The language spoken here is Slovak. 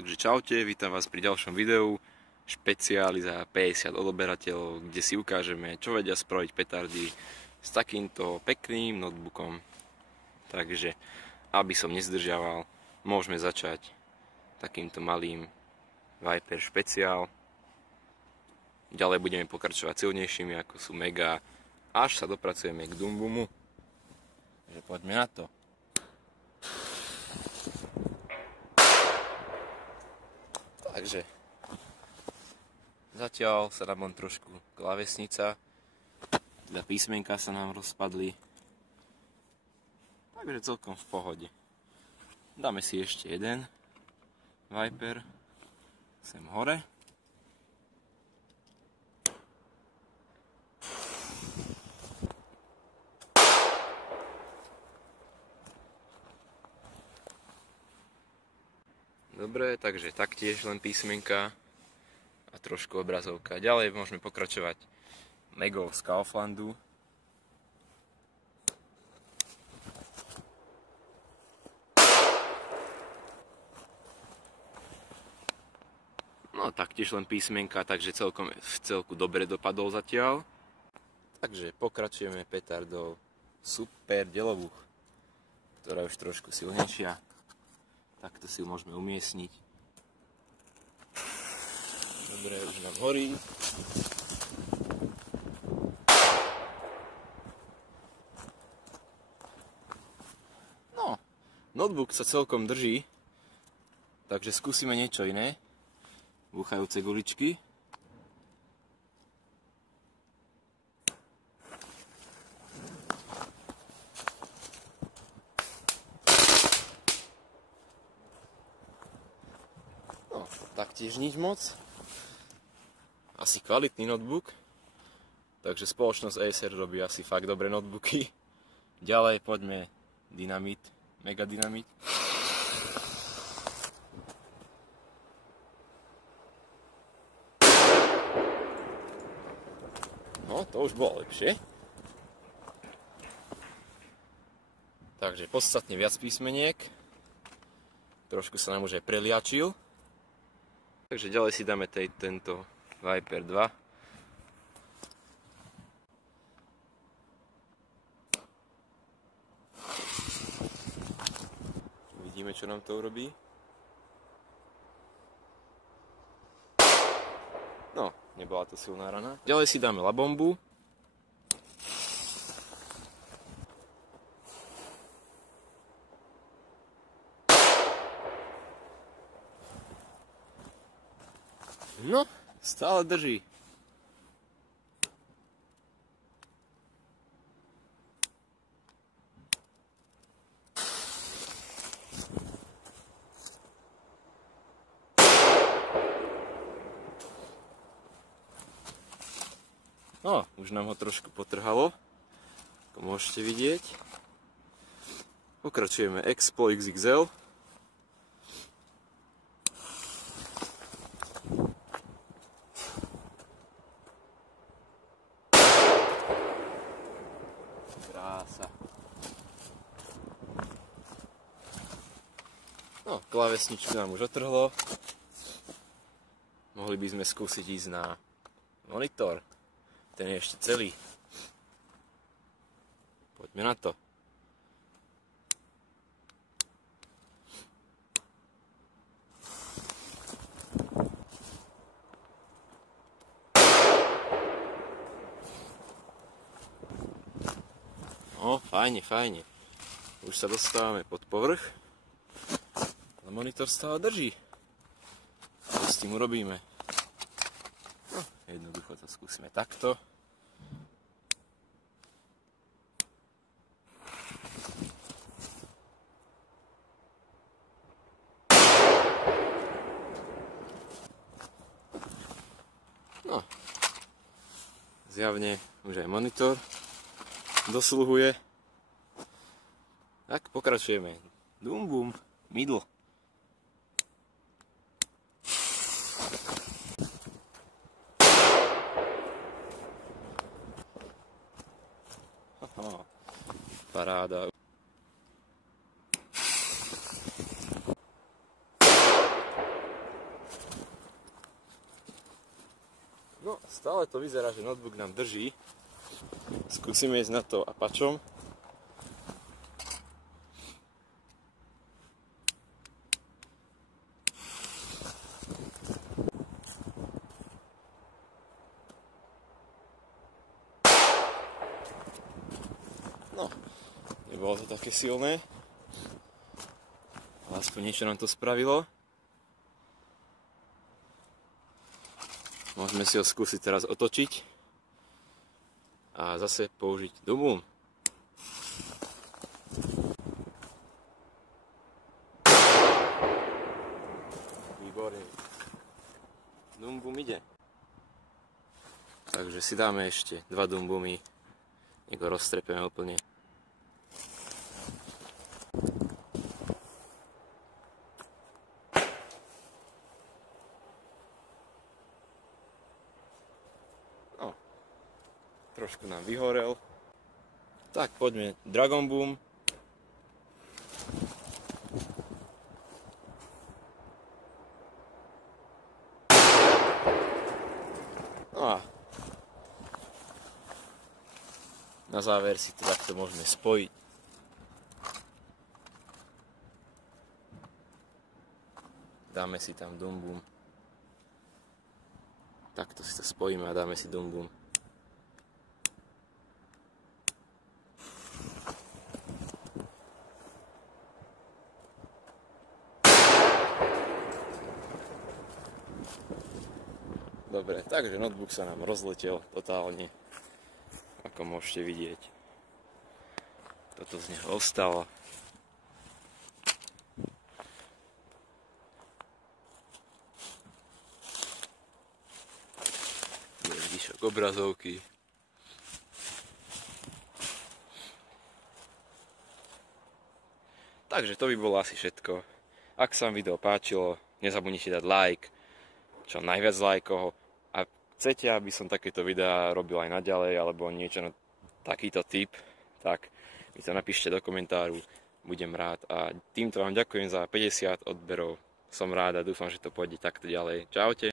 Takže čaute, vítam vás pri ďalšom videu špeciáli za 50 odoberateľov, kde si ukážeme, čo vedia spraviť petardy s takýmto pekným notebookom. Takže, aby som nezdržiaval, môžeme začať takýmto malým Viper špeciál. Ďalej budeme pokračovať silnejšími, ako sú Mega, až sa dopracujeme k Dumbumu. Takže poďme na to. Takže zatiaľ sa nám len trošku klávesnica, teda písmenka sa nám rozpadli, takže celkom v pohode. Dáme si ešte jeden Viper sem hore. Dobre, takže taktiež len písmenka a trošku obrazovka. Ďalej môžeme pokračovať Megou z Kauflandu. No taktiež len písmenka, takže celkom v celku dobre dopadol zatiaľ. Takže pokračujeme petardou Super Delovúch, ktorá je už trošku silnejšia. Takto si ju môžeme umiestniť. Dobre, už nám horí. No, notebook sa celkom drží, takže skúsime niečo iné. Búchajúce guličky. Taktiež nič moc. Asi kvalitný notebook. Takže spoločnosť Acer robí asi fakt dobré notebooky. Ďalej poďme Dynamit, Mega Dynamit. No, to už bolo lepšie. Takže podstatne viac písmeniek. Trošku sa nám už aj preliačil. Takže ďalej si dáme tento Viper 2. Vidíme, čo nám to urobí. No, nebola to silná rana. Ďalej si dáme Labombu. No, stále drží. No, už nám ho trošku potrhalo, ako môžete vidieť. Pokračujeme Explo XXL. Krása. No, klávesničku nám už otrhlo. Mohli by sme skúsiť ísť na monitor. Ten je ešte celý. Poďme na to. No, fajne, fajne. Už sa dostávame pod povrch. Ale monitor stále drží. Čo s tým urobíme? No, jednoducho to skúsime takto. No, zjavne už aj monitor dosluhuje. Tak pokračujeme. Dumbum, middle. Paráda. stále to vyzerá, že notebook nám drží. Skúsime ísť na to Apačom. No, nebolo to také silné, ale aspoň niečo nám to spravilo. Môžeme si ho skúsiť teraz otočiť a zase použiť Doom. Výborne. Doom ide. Takže si dáme ešte 2 Doomy, nech ho roztrepeme úplne. No, trošku nám vyhorel. Tak poďme Dragon Boom. No a na záver si to takto môžeme spojiť. Dáme si tam Doom Boom. Takto si to spojíme a dáme si Doom Boom. Dobre, takže notebook sa nám rozletel totálne, ako môžete vidieť. Toto z neho ostalo. Je zvyšok obrazovky. Takže to by bolo asi všetko. Ak sa vám video páčilo, nezabudnite dať like, čo najviac lajkov. A chcete, aby som takéto videá robil aj naďalej, alebo niečo na takýto typ, tak mi to napíšte do komentáru, budem rád. A týmto vám ďakujem za 50 odberov, som rád a dúfam, že to pôjde takto ďalej. Čaute.